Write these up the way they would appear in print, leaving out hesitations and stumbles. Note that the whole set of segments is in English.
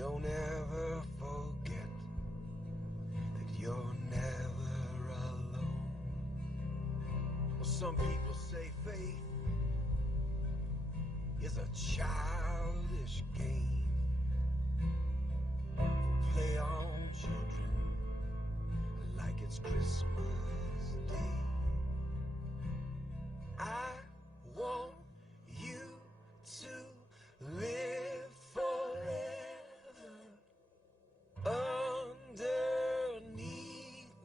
Don't ever forget that you're never alone. Well, some people say faith is a childish game for play on children like it's Christmas Day. I want you to live forever underneath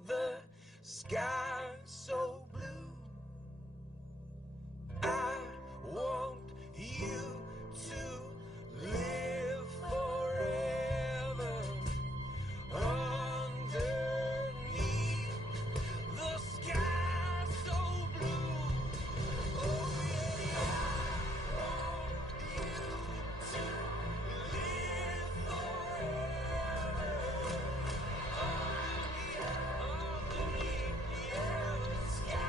the sky so blue. I want you to live forever underneath the sky so blue. Oh yeah, I want you to live forever underneath the sky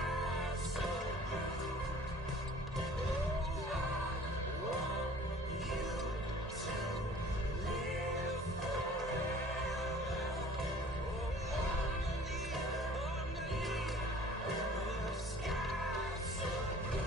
so blue. Oh, I want you to live forever underneath the sky so blue.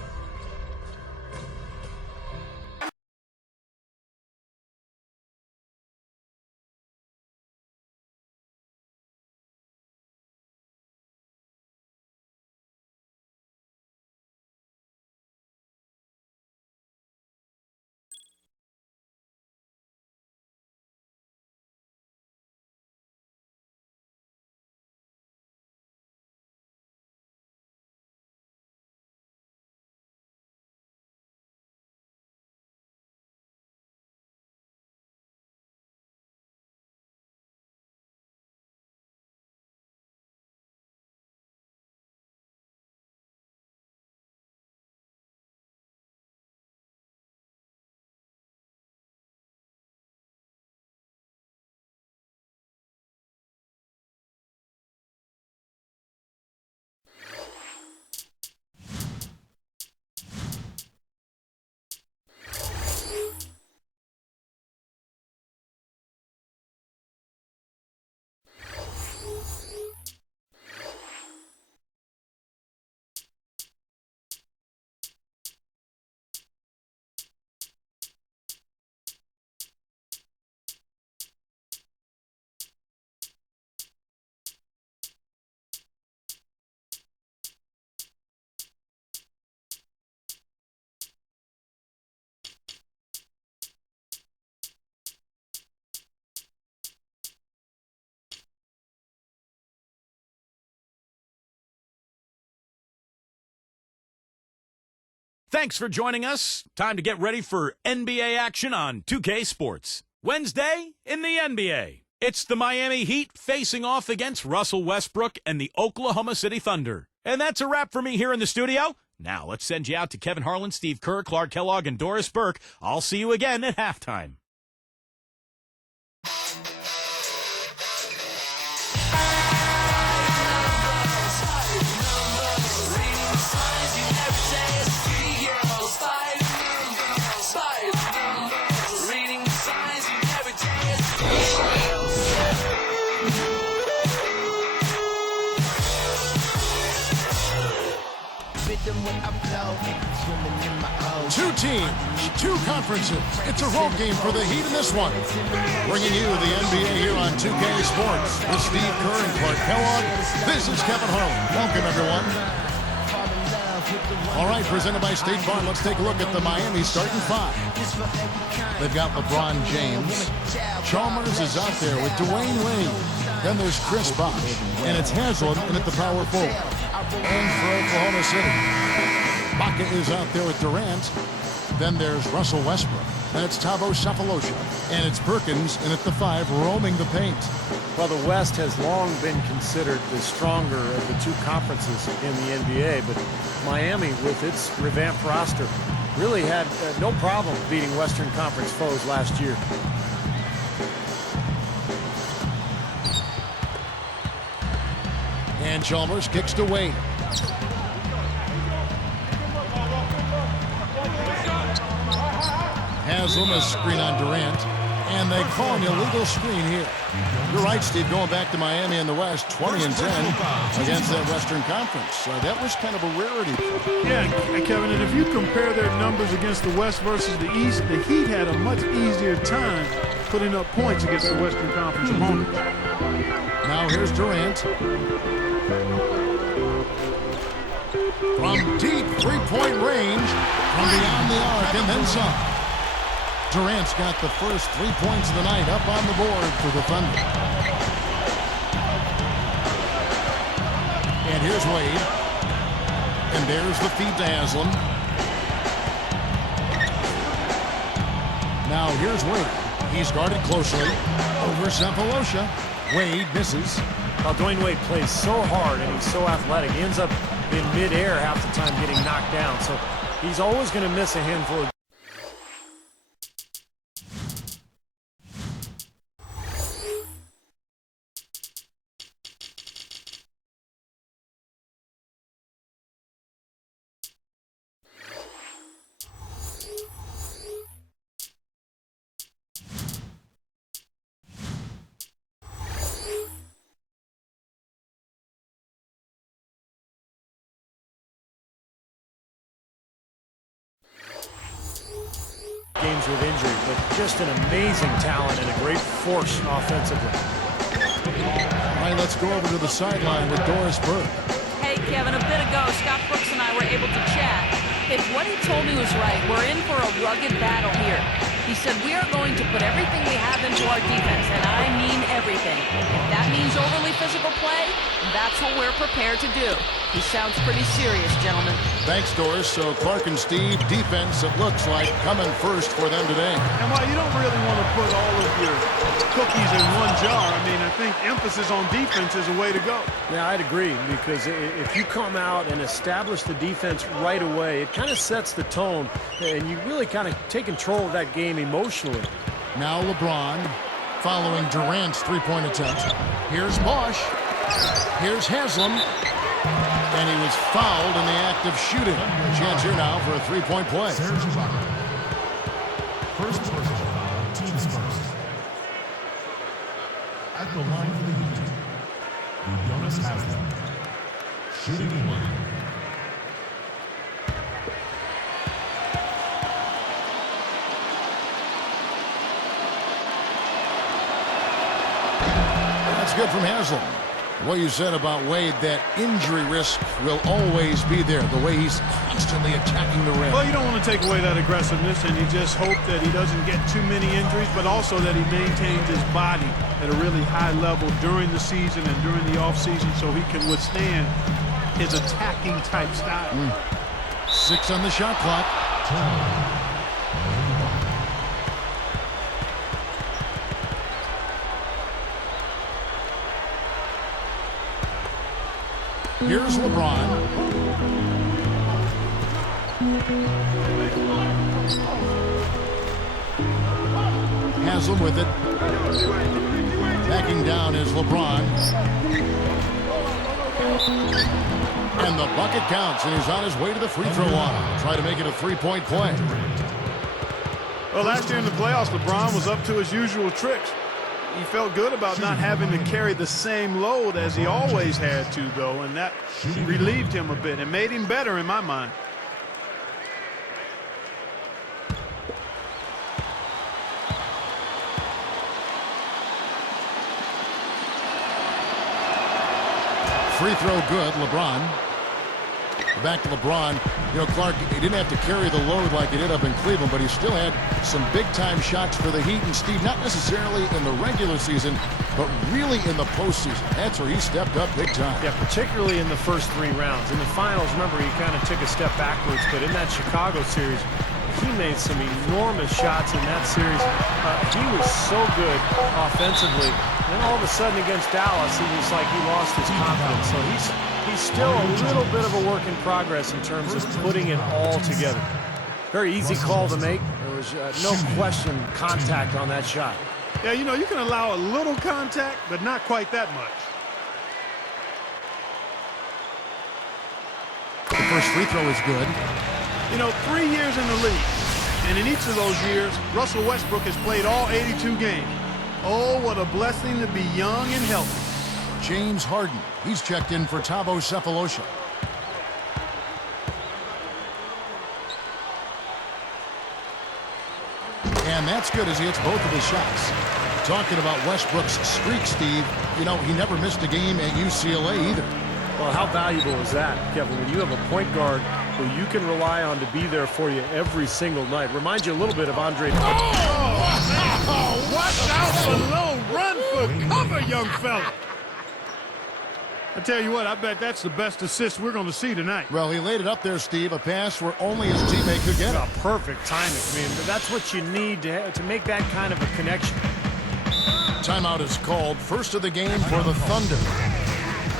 Thanks for joining us. Time to get ready for NBA action on 2K Sports. Wednesday in the NBA. It's the Miami Heat facing off against Russell Westbrook and the Oklahoma City Thunder. And that's a wrap for me here in the studio. Now let's send you out to Kevin Harlan, Steve Kerr, Clark Kellogg, and Doris Burke. I'll see you again at halftime. Two teams, two conferences. It's a road game for the Heat in this one. Bringing you the NBA here on 2K Sports with Steve Kerr and Clark Kellogg. This is Kevin Harlan. Welcome, everyone. All right, presented by State Farm. Let's take a look at the Miami starting five. They've got LeBron James. Chalmers is out there with Dwayne Wade. Then there's Chris Bosh. And it's Haslam in at the power forward. And for Oklahoma City, Baca is out there with Durant. Then there's Russell Westbrook. And it's Thabo Sefolosha. And it's Perkins in at the five, roaming the paint. Well, the West has long been considered the stronger of the two conferences in the NBA, but Miami, with its revamped roster, really had no problem beating Western Conference foes last year. And Chalmers kicks to Wade. Haslam, a screen on Durant. And they call an illegal screen here. You're right, Steve. Going back to Miami in the West, 20-10 against that Western Conference. That was kind of a rarity. Yeah, Kevin, and if you compare their numbers against the West versus the East, the Heat had a much easier time putting up points against the Western Conference opponents. Now here's Durant. From deep three-point range, from beyond the arc, and then some. Durant's got the first 3 points of the night up on the board for the Thunder. And here's Wade. And there's the feed to Haslam. Now here's Wade. He's guarded closely over Sefolosha. Wade misses. Well, Dwayne Wade plays so hard and he's so athletic. He ends up in midair half the time getting knocked down. So he's always going to miss a handful of games with injury, but just an amazing talent and a great force offensively. All right, let's go over to the sideline with Doris Burke. Hey, Kevin, a bit ago, Scott Brooks and I were able to chat. If what he told me was right, we're in for a rugged battle here. He said we are going to put everything we have into our defense, and I mean everything. If that means overly physical play, that's what we're prepared to do. He sounds pretty serious, gentlemen. Thanks, Doris. So Clark and Steve, defense, it looks like, coming first for them today. And while you don't really want to put all of your cookies in one jar, I mean, I think emphasis on defense is a way to go. Yeah, I'd agree, because if you come out and establish the defense right away, it kind of sets the tone, and you really kind of take control of that game emotionally. Now LeBron following Durant's three-point attempt. Here's Bosch. Here's Haslam. And he was fouled in the act of shooting. Chance here now for a three-point play. First personal foul, teams first. At the line for the Heat, Jonas Haslam. Shooting one. That's good from Haslam. What you said about Wade, that injury risk will always be there, the way he's constantly attacking the rim. Well, you don't want to take away that aggressiveness, and you just hope that he doesn't get too many injuries, but also that he maintains his body at a really high level during the season and during the offseason so he can withstand his attacking type style. 6 on the shot clock. Here's LeBron. Haslam with it. Backing down is LeBron. And the bucket counts, and he's on his way to the free throw line. Try to make it a three-point play. Well, last year in the playoffs, LeBron was up to his usual tricks. He felt good about not having to carry the same load as he always had to, though, and that relieved him a bit and made him better in my mind. Free throw good, LeBron. Back to LeBron. You know, Clark, he didn't have to carry the load like he did up in Cleveland, but he still had some big-time shots for the Heat. And Steve, not necessarily in the regular season, but really in the postseason. That's where he stepped up big time. Yeah, particularly in the first 3 rounds. In the finals, remember, he kind of took a step backwards, but in that Chicago series, he made some enormous shots in that series. He was so good offensively. Then all of a sudden against Dallas, he was like he lost his confidence. So he's still a little bit of a work in progress in terms of putting it all together. Very easy call to make. There was no question contact on that shot. Yeah, you know, you can allow a little contact, but not quite that much. The first free throw is good. You know, 3 years in the league, And in each of those years, Russell Westbrook has played all 82 games. Oh, what a blessing to be young and healthy. James Harden. He's checked in for Thabo Sefolosha. And that's good as he hits both of his shots. Talking about Westbrook's streak, Steve, you know, he never missed a game at UCLA either. Well, how valuable is that, Kevin, when you have a point guard who you can rely on to be there for you every single night? Reminds you a little bit of Andre. Oh, watch out below. Run for cover, young fella. I tell you what, I bet that's the best assist we're going to see tonight. Well, he laid it up there, Steve, a pass where only his teammate could get it. Perfect timing. I mean, that's what you need to make that kind of a connection. Timeout is called. First of the game for the Thunder.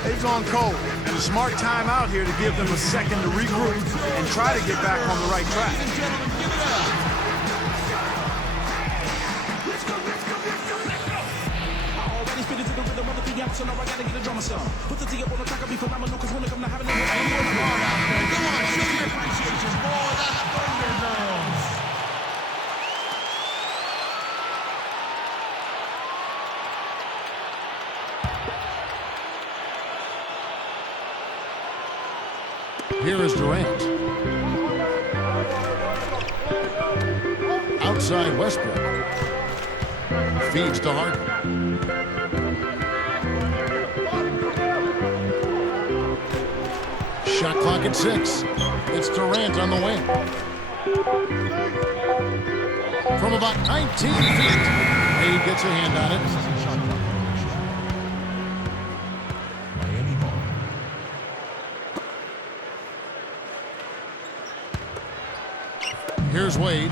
They've gone cold, and a smart timeout here to give them a second to regroup and try to get back on the right track. So now I gotta get a drummer song. Put the T up on the track, I'll be phenomenal, cause when it comes to having a come on, show your appreciation, boy, that's Thunder Girls. Here is Durant. Outside Westbrook. Feeds to Harden. Shot clock at 6. It's Durant on the wing. From about 19 feet. Wade gets a hand on it. Miami ball. Here's Wade.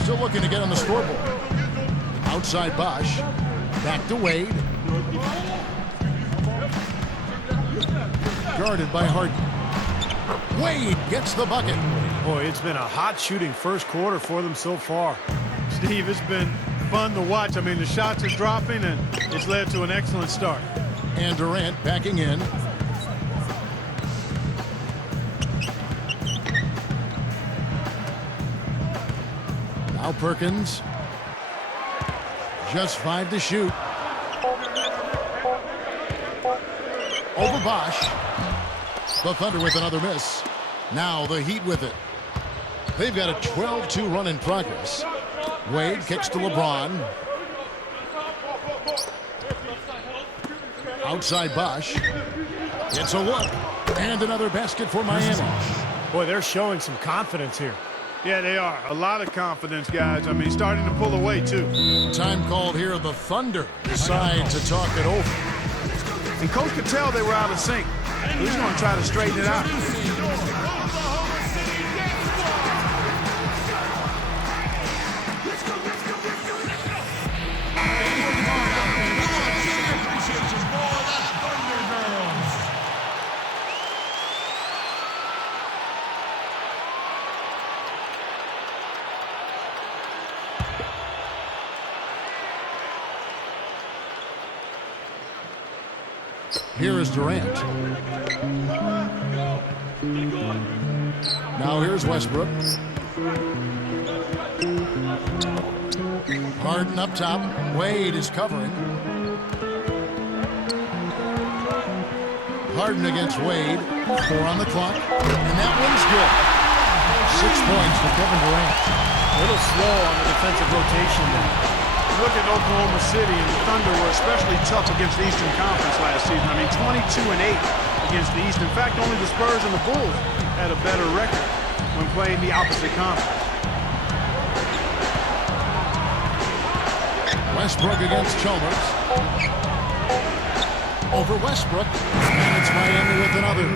Still looking to get on the scoreboard. Outside Bosch. Back to Wade. Guarded by Harden. Wade gets the bucket. Boy, it's been a hot shooting first quarter for them so far. Steve, it's been fun to watch. I mean, the shots are dropping, and it's led to an excellent start. And Durant backing in. Now Perkins. Just 5 to shoot. Over Bosch. The Thunder with another miss. Now the Heat with it. They've got a 12-2 run in progress. Wade kicks to LeBron. Outside Bosch. It's a look. And another basket for Miami. Boy, they're showing some confidence here. Yeah, they are. A lot of confidence, guys. I mean, starting to pull away, too. Time called here. The Thunder decide to talk it over. And Coach could tell they were out of sync. He's going to try to straighten it out. Here is Durant. Now here's Westbrook. Harden up top. Wade is covering. Harden against Wade. 4 on the clock. And that one's good. 6 points for Kevin Durant. A little slow on the defensive rotation there. Look at Oklahoma City, and the Thunder were especially tough against the Eastern Conference last season. I mean, 22-8 against the East. In fact, only the Spurs and the Bulls had a better record when playing the opposite conference. Westbrook against Chalmers. Over Westbrook. And it's Miami with another.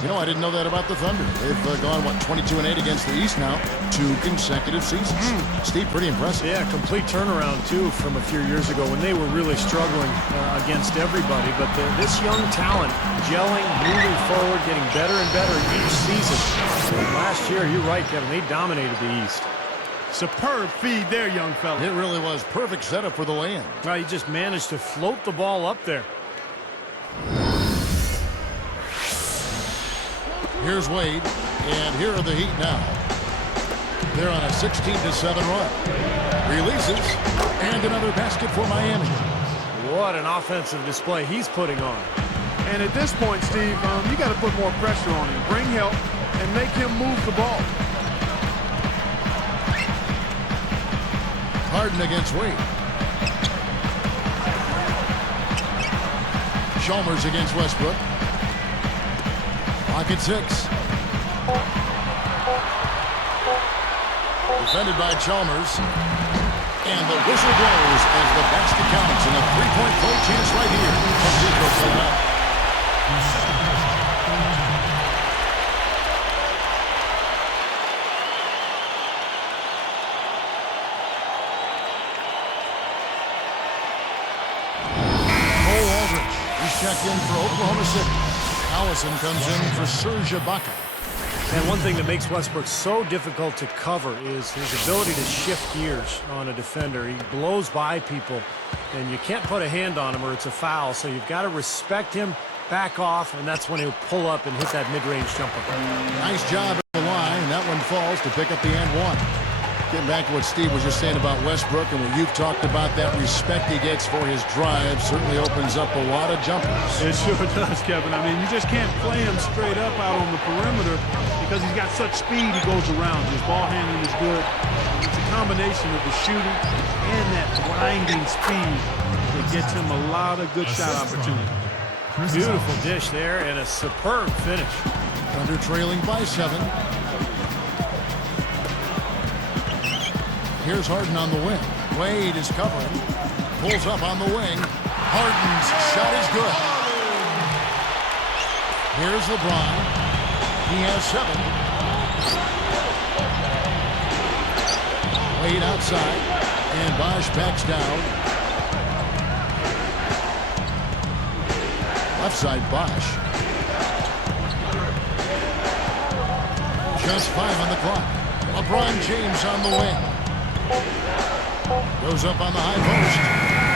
You know, I didn't know that about the Thunder. They've gone, what, 22-8 against the East now. 2 consecutive seasons. Steve, pretty impressive. Yeah, complete turnaround, too, from a few years ago when they were really struggling against everybody. But this young talent gelling, moving forward, getting better and better each season. And last year, you're right, Kevin, they dominated the East. Superb feed there, young fella. It really was. Perfect setup for the lay-in. Well, he just managed to float the ball up there. Here's Wade, and here are the Heat now. They're on a 16-7 run. Releases, and another basket for Miami. What an offensive display he's putting on. And at this point, Steve, you got to put more pressure on him. Bring help and make him move the ball. Harden against Wade. Chalmers against Westbrook. Clock at 6. Defended by Chalmers. And the whistle blows as the basket counts. And a three-point play chance right here. Zico coming up. Cole Aldrich. He's checked in for Oklahoma City. Allison comes in for Serge Ibaka. And one thing that makes Westbrook so difficult to cover is his ability to shift gears on a defender. He blows by people, and you can't put a hand on him or it's a foul. So you've got to respect him, back off, and that's when he'll pull up and hit that mid-range jumper. Nice job at the line, and that one falls to pick up the and one. Getting back to what Steve was just saying about Westbrook and what you've talked about, that respect he gets for his drive certainly opens up a lot of jumpers. It sure does, Kevin. I mean, you just can't play him straight up out on the perimeter because he's got such speed he goes around. His ball handling is good. It's a combination of the shooting and that blinding speed that gets him a lot of good shot opportunity. Beautiful dish there and a superb finish. Thunder trailing by 7. Here's Harden on the wing. Wade is covering. Pulls up on the wing. Harden's shot is good. Here's LeBron. He has 7. Wade outside. And Bosh backs down. Left side, Bosh. Just 5 on the clock. LeBron James on the wing. Goes up on the high post.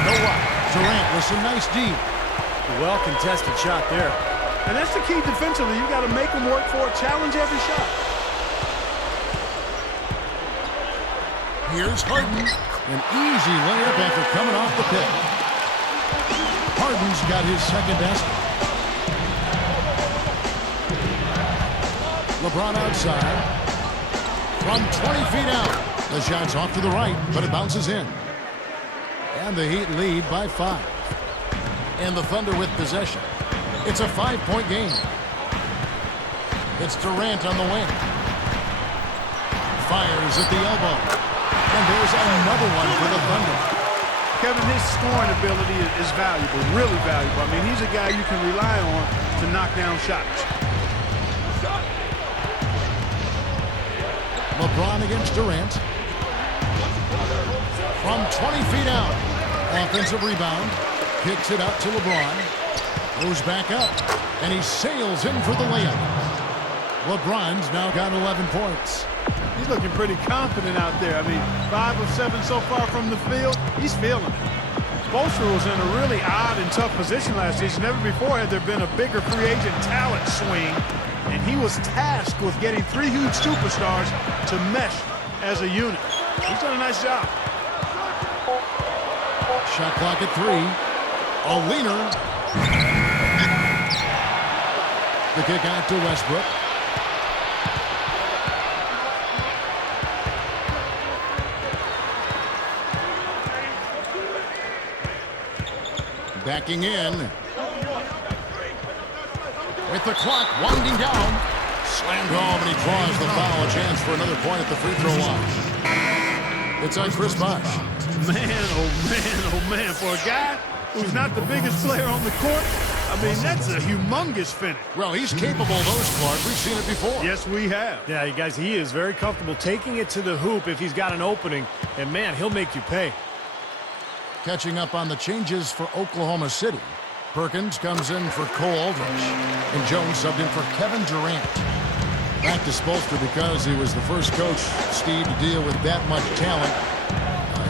No what? Durant with some nice D. Well-contested shot there. And that's the key defensively. You got to make them work for it. Challenge every shot. Here's Harden. An easy layup after coming off the pick. Harden's got his second basket. LeBron outside. From 20 feet out. The shot's off to the right, but it bounces in. And the Heat lead by 5. And the Thunder with possession. It's a 5-point game. It's Durant on the wing. Fires at the elbow. And there's another one for the Thunder. Kevin, his scoring ability is valuable, really valuable. I mean, he's a guy you can rely on to knock down shots. LeBron against Durant. From 20 feet out. Offensive rebound. Kicks it out to LeBron. Goes back up. And he sails in for the layup. LeBron's now got 11 points. He's looking pretty confident out there. I mean, 5 of 7 so far from the field. He's feeling it. Spoelstra was in a really odd and tough position last season. Never before had there been a bigger free agent talent swing. And he was tasked with getting 3 huge superstars to mesh as a unit. He's done a nice job. Shot clock at 3. A leaner. The kick out to Westbrook. Backing in. With the clock winding down. Slammed home, and he draws the foul. A chance for another point at the free throw line. It's on Chris Bosh. Man, oh man, for a guy who's not the biggest player on the court, I mean, that's a humongous finish. Well, he's capable of those, Clark. We've seen it before. Yes, we have. Yeah, you guys, he is very comfortable taking it to the hoop if he's got an opening. And, man, he'll make you pay. Catching up on the changes for Oklahoma City. Perkins comes in for Cole Aldrich. And Jones subbed in for Kevin Durant. Back to Spoelstra because he was the first coach, Steve, to deal with that much talent.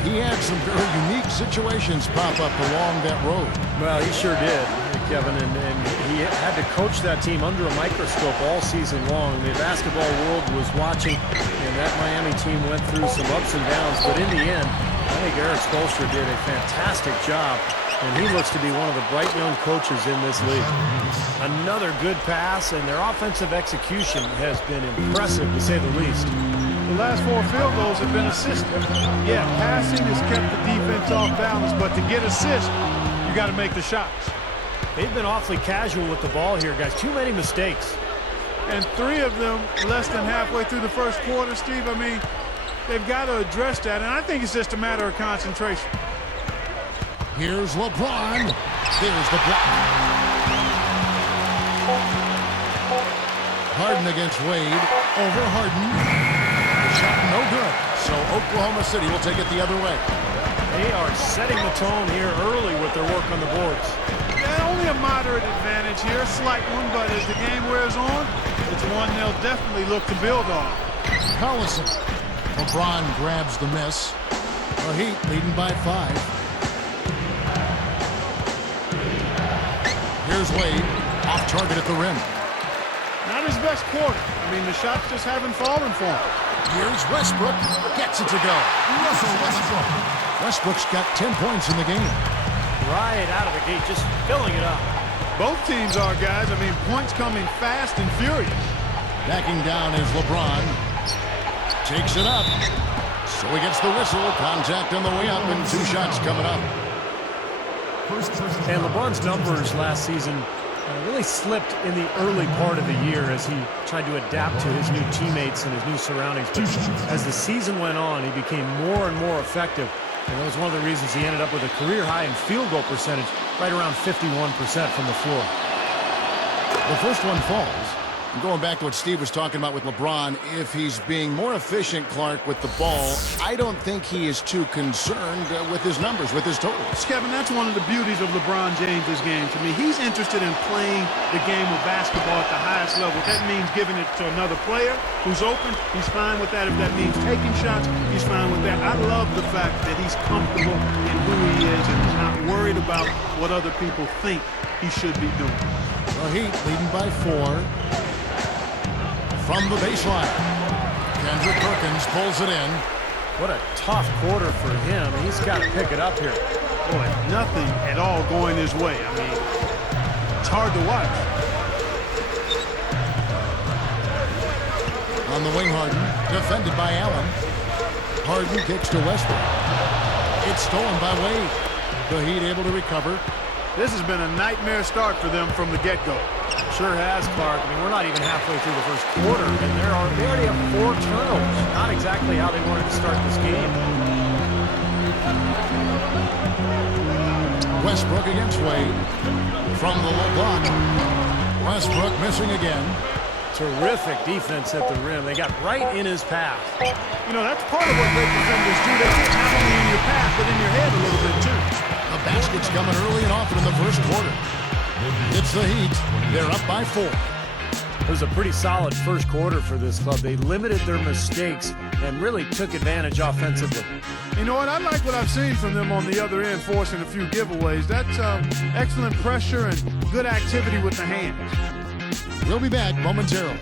He had some very unique situations pop up along that road. Well, he sure did. Kevin, and he had to coach that team under a microscope all season long. The basketball world was watching, and that Miami team went through some ups and downs, but in the end, I think Eric Spoelstra did a fantastic job, and he looks to be one of the bright young coaches in this league. Another good pass, and their offensive execution has been impressive, to say the least. The last 4 field goals have been assisted. Yeah, passing has kept the defense off balance, but to get assists, you got to make the shots. They've been awfully casual with the ball here, guys. Too many mistakes. And 3 of them less than halfway through the first quarter, Steve. I mean, they've got to address that, and I think it's just a matter of concentration. Here's LeBron. There's the block. Harden against Wade. Over Harden. Shot no good. So Oklahoma City will take it the other way. They are setting the tone here early with their work on the boards. Yeah, only a moderate advantage here, a slight one, but as the game wears on, it's one they'll definitely look to build on. Collison. LeBron grabs the miss. The Heat leading by 5. Here's Wade. Off target at the rim. Not his best quarter. I mean, the shots just haven't fallen for him. Here's Westbrook. Gets it to go. Russell Westbrook. Westbrook's got 10 points in the game. Right out of the gate, just filling it up. Both teams are, guys. I mean, points coming fast and furious. Backing down is LeBron. Takes it up. So he gets the whistle. Contact on the way up and 2 shots coming up. And LeBron's numbers last season really slipped in the early part of the year as he tried to adapt to his new teammates and his new surroundings. But as the season went on, he became more and more effective. And that was one of the reasons he ended up with a career high in field goal percentage, right around 51% from the floor. The first one falls. And going back to what Steve was talking about with LeBron, if he's being more efficient, Clark, with the ball, I don't think he is too concerned with his numbers, with his totals. Kevin, that's one of the beauties of LeBron James' game to me. He's interested in playing the game of basketball at the highest level. That means giving it to another player who's open. He's fine with that. If that means taking shots, he's fine with that. I love the fact that he's comfortable in who he is and he's not worried about what other people think he should be doing. The Heat leading by 4. From the baseline, Kendrick Perkins pulls it in. What a tough quarter for him. He's got to pick it up here. Boy, nothing at all going his way. I mean, it's hard to watch. On the wing, Harden, defended by Allen. Harden kicks to Westbrook. It's stolen by Wade. The Heat able to recover. This has been a nightmare start for them from the get-go. Sure has, Clark. I mean, we're not even halfway through the first quarter, and they already have 4 turnovers. Not exactly how they wanted to start this game. Westbrook against Wade. From the low block. Westbrook missing again. Terrific defense at the rim. They got right in his path. You know, that's part of what great defenders do. They get not only in your path, but in your head a little bit, too. The basket's coming early and often in the first quarter. It's the Heat. They're up by 4. It was a pretty solid first quarter for this club. They limited their mistakes and really took advantage offensively. You know what? I like what I've seen from them on the other end, forcing a few giveaways. That's excellent pressure and good activity with the hands. We'll be back momentarily.